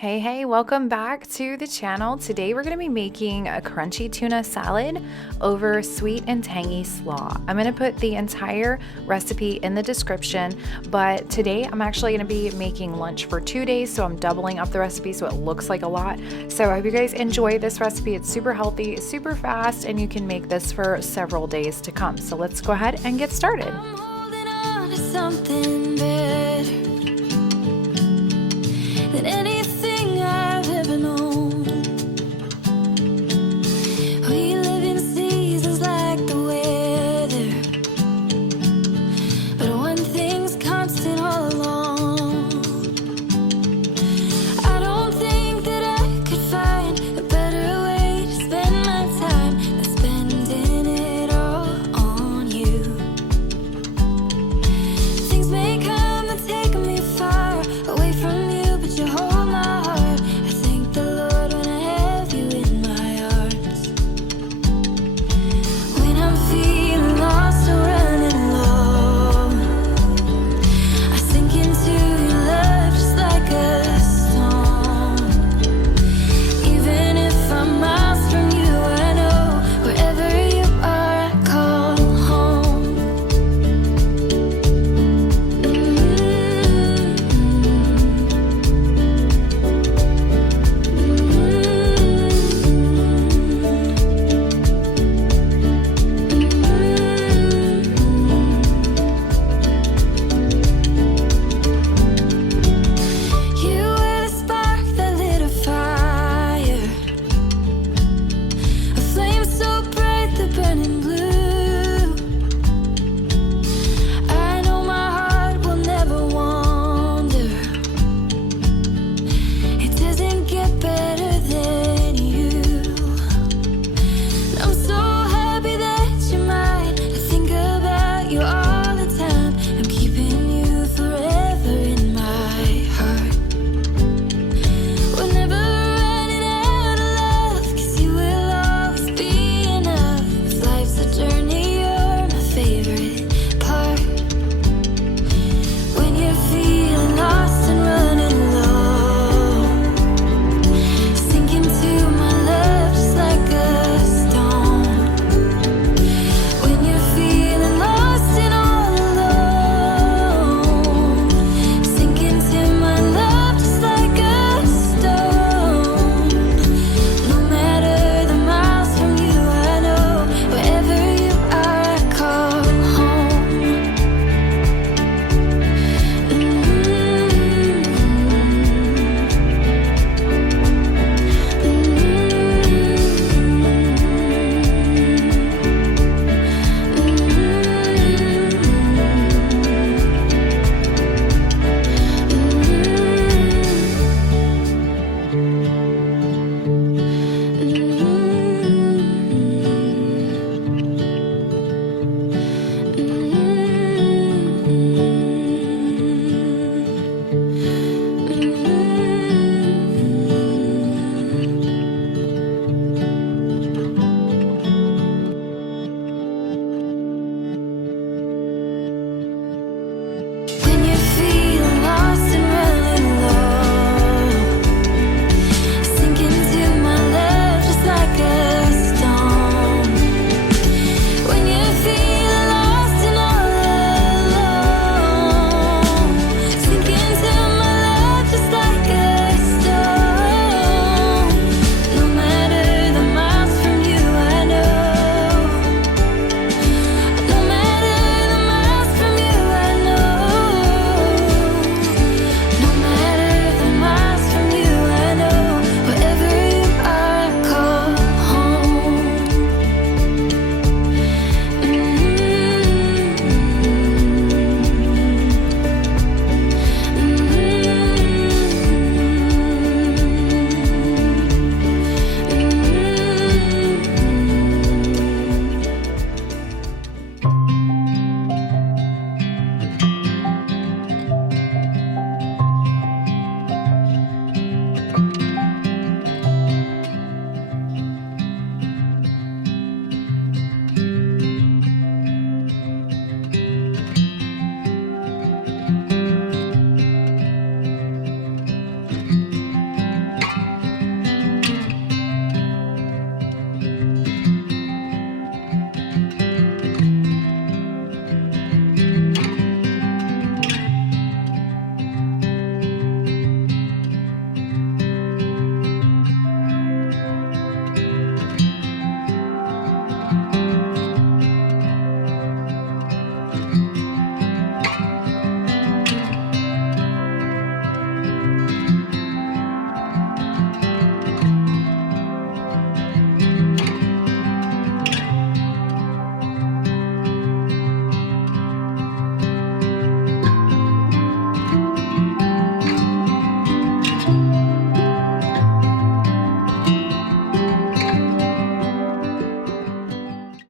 Hey, welcome back to the channel. Today we're going to be making a crunchy tuna salad over sweet and tangy slaw. I'm going to put the entire recipe in the description, but today I'm actually going to be making lunch for 2 days, so I'm doubling up the recipe so it looks like a lot. So I hope you guys enjoy this recipe. It's super healthy, super fast, and you can make this for several days to come. So let's go ahead and get started. Something better than any